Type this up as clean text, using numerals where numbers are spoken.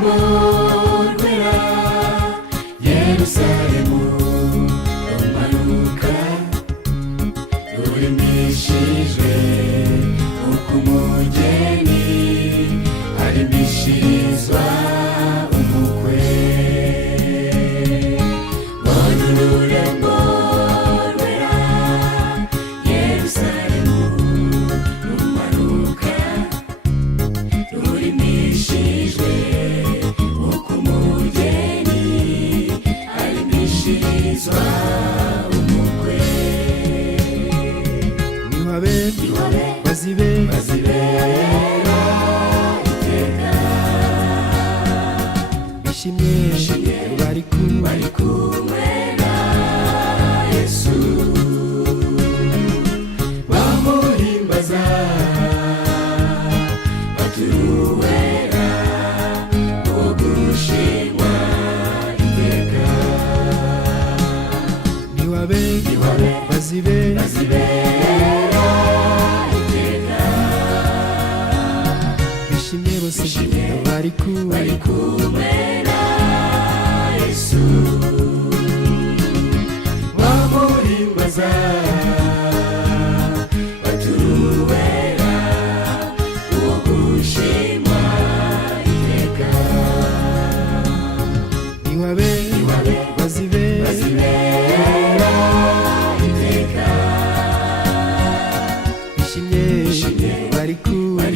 rurembo rwera Yerusalemu rumanuka rurimbishijwe uko umugeni arimbishirizwa umukwe. Mbona ururembo rwera Yerusalemu rumanuka rurimbishijwe uko umugeni arimbishirizwa umukwe. niwabe bazibera iteka bishimye bari kumwe na Yesu bamuhimbaza baturuwera wo gushimwa iteka. niwabe bazibera iteka bishimye bose bari kumwe na Yesu bamuhimbaza baturuwera wo gushimwa iteka. niwabe bazibera iteka bishimye bari kumwe